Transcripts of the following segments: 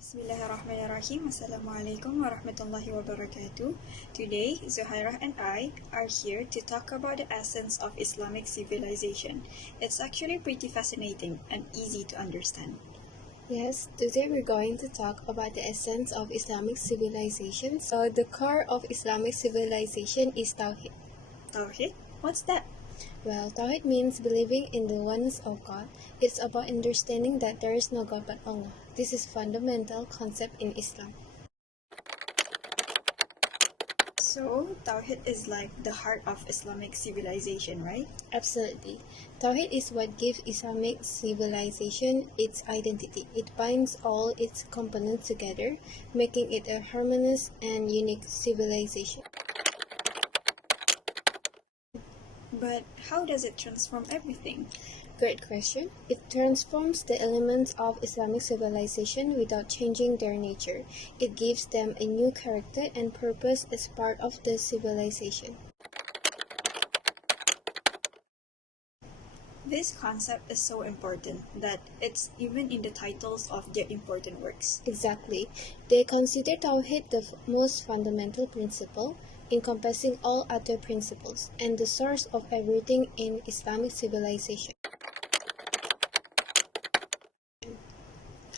Bismillahirrahmanirrahim. Assalamualaikum warahmatullahi wabarakatuh. Today, Zuhairah and I are here to talk about the essence of Islamic civilization. It's actually pretty fascinating and easy to understand. Yes, today we're going to talk about the essence of Islamic civilization. So the core of Islamic civilization is Tawhid. Tawhid? What's that? Well, Tawhid means believing in the oneness of God. It's about understanding that there is no God but Allah. This is a fundamental concept in Islam. So, Tawhid is like the heart of Islamic civilization, right? Absolutely. Tawhid is what gives Islamic civilization its identity. It binds all its components together, making it a harmonious and unique civilization. But how does it transform everything? Great question. It transforms the elements of Islamic civilization without changing their nature. It gives them a new character and purpose as part of the civilization. This concept is so important that it's even in the titles of their important works. Exactly. They consider Tawhid the most fundamental principle, encompassing all other principles, and the source of everything in Islamic civilization.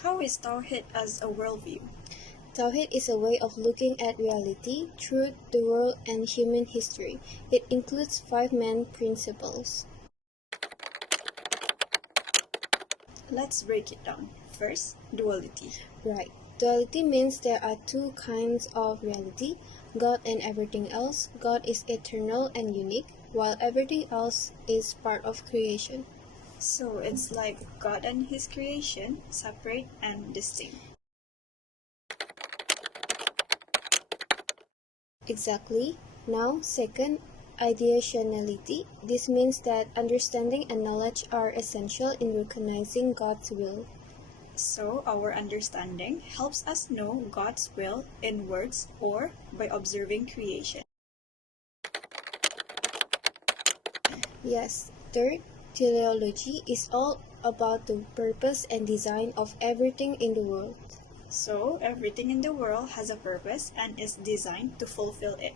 How is Tawhid as a worldview? Tawhid is a way of looking at reality, truth, the world, and human history. It includes 5 main principles. Let's break it down. First, duality. Right. Duality means there are 2 kinds of reality, God and everything else. God is eternal and unique, while everything else is part of creation. So it's like God and His creation, separate and distinct. Exactly. Now, second, ideationality. This means that understanding and knowledge are essential in recognizing God's will. So our understanding helps us know God's will in words or by observing creation. Yes. Third, teleology is all about the purpose and design of everything in the world. So everything in the world has a purpose and is designed to fulfill it.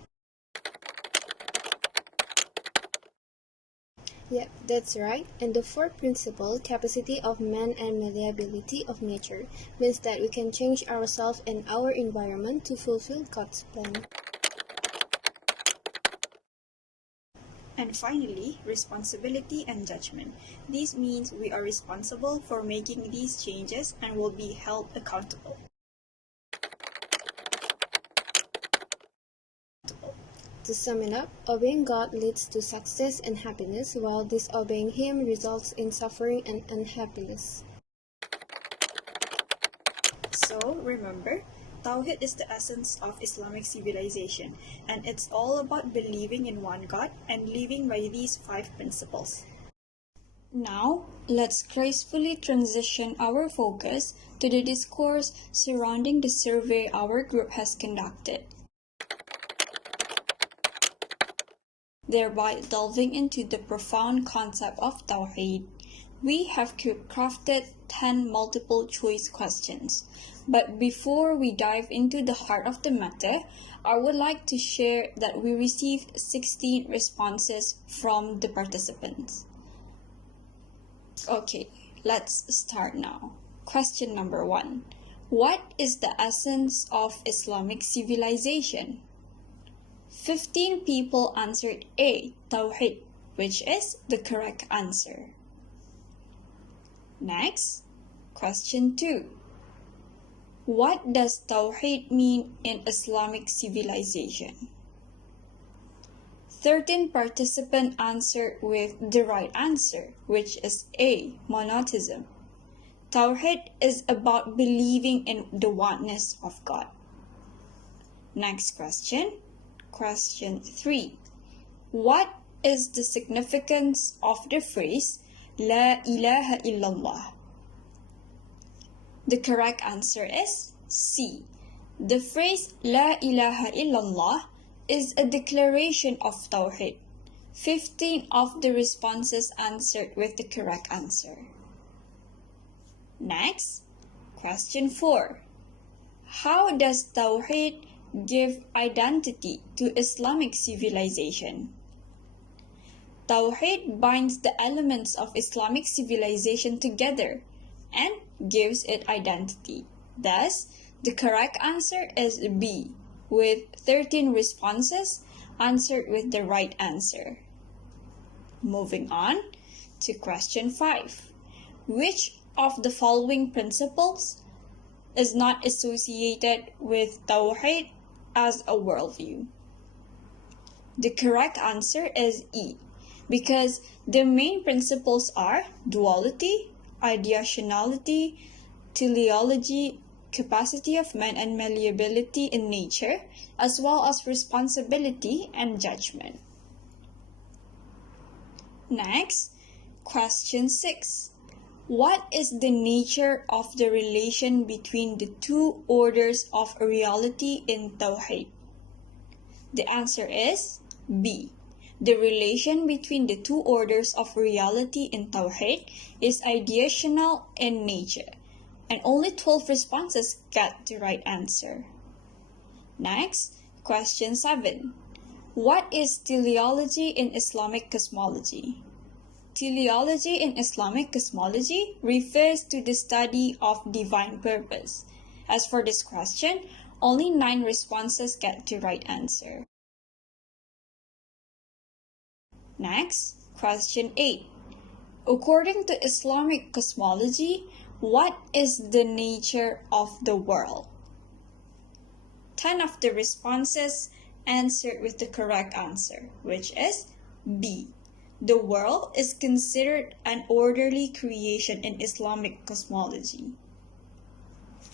Yep, that's right. And the fourth principle, capacity of man and malleability of nature, means that we can change ourselves and our environment to fulfill God's plan. And finally, responsibility and judgment. This means we are responsible for making these changes and will be held accountable. To sum it up, obeying God leads to success and happiness, while disobeying Him results in suffering and unhappiness. So remember, Tawhid is the essence of Islamic civilization, and it's all about believing in one God and living by these 5 principles. Now, let's gracefully transition our focus to the discourse surrounding the survey our group has conducted, thereby delving into the profound concept of Tawhid. We have crafted 10 multiple-choice questions. But before we dive into the heart of the matter, I would like to share that we received 16 responses from the participants. Okay, let's start now. Question number 1. What is the essence of Islamic civilization? 15 people answered A, Tawhid, which is the correct answer. Next, question 2. What does Tawhid mean in Islamic civilization? 13 participants answered with the right answer, which is A, monotheism. Tawhid is about believing in the oneness of God. Next question, question 3. What is the significance of the phrase La ilaha illallah? The correct answer is C. The phrase La ilaha illallah is a declaration of Tawhid. 15 of the responses answered with the correct answer. Next, question 4. How does Tawheed give identity to Islamic civilization? Tawheed binds the elements of Islamic civilization together and gives it identity. Thus, the correct answer is B, with 13 responses answered with the right answer. Moving on to question 5. Which of the following principles is not associated with Tawheed as a worldview? The correct answer is E, because the main principles are duality, ideationality, teleology, capacity of man and malleability in nature, as well as responsibility and judgment. Next, question 6. What is the nature of the relation between the two orders of reality in Tawheed? The answer is B. The relation between the two orders of reality in Tawheed is ideational in nature, and only 12 responses get the right answer. Next, question 7. What is teleology in Islamic cosmology? Teleology in Islamic cosmology refers to the study of divine purpose. As for this question, only 9 responses get the right answer. Next, question 8. According to Islamic cosmology, what is the nature of the world? 10 of the responses answered with the correct answer, which is B. The world is considered an orderly creation in Islamic cosmology.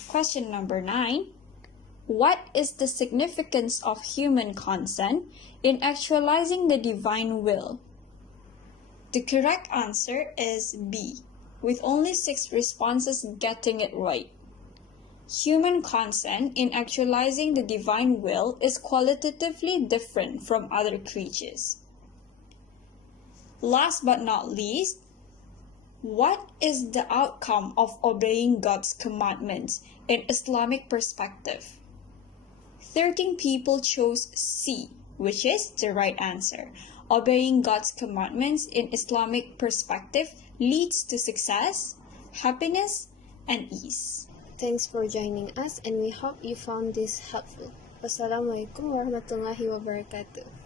Question number 9. What is the significance of human consent in actualizing the divine will? The correct answer is B, with only 6 responses getting it right. Human consent in actualizing the divine will is qualitatively different from other creatures. Last but not least, what is the outcome of obeying God's commandments in Islamic perspective? 13 people chose C, which is the right answer. Obeying God's commandments in Islamic perspective leads to success, happiness, and ease. Thanks for joining us, and we hope you found this helpful. Wassalamualaikum warahmatullahi wabarakatuh.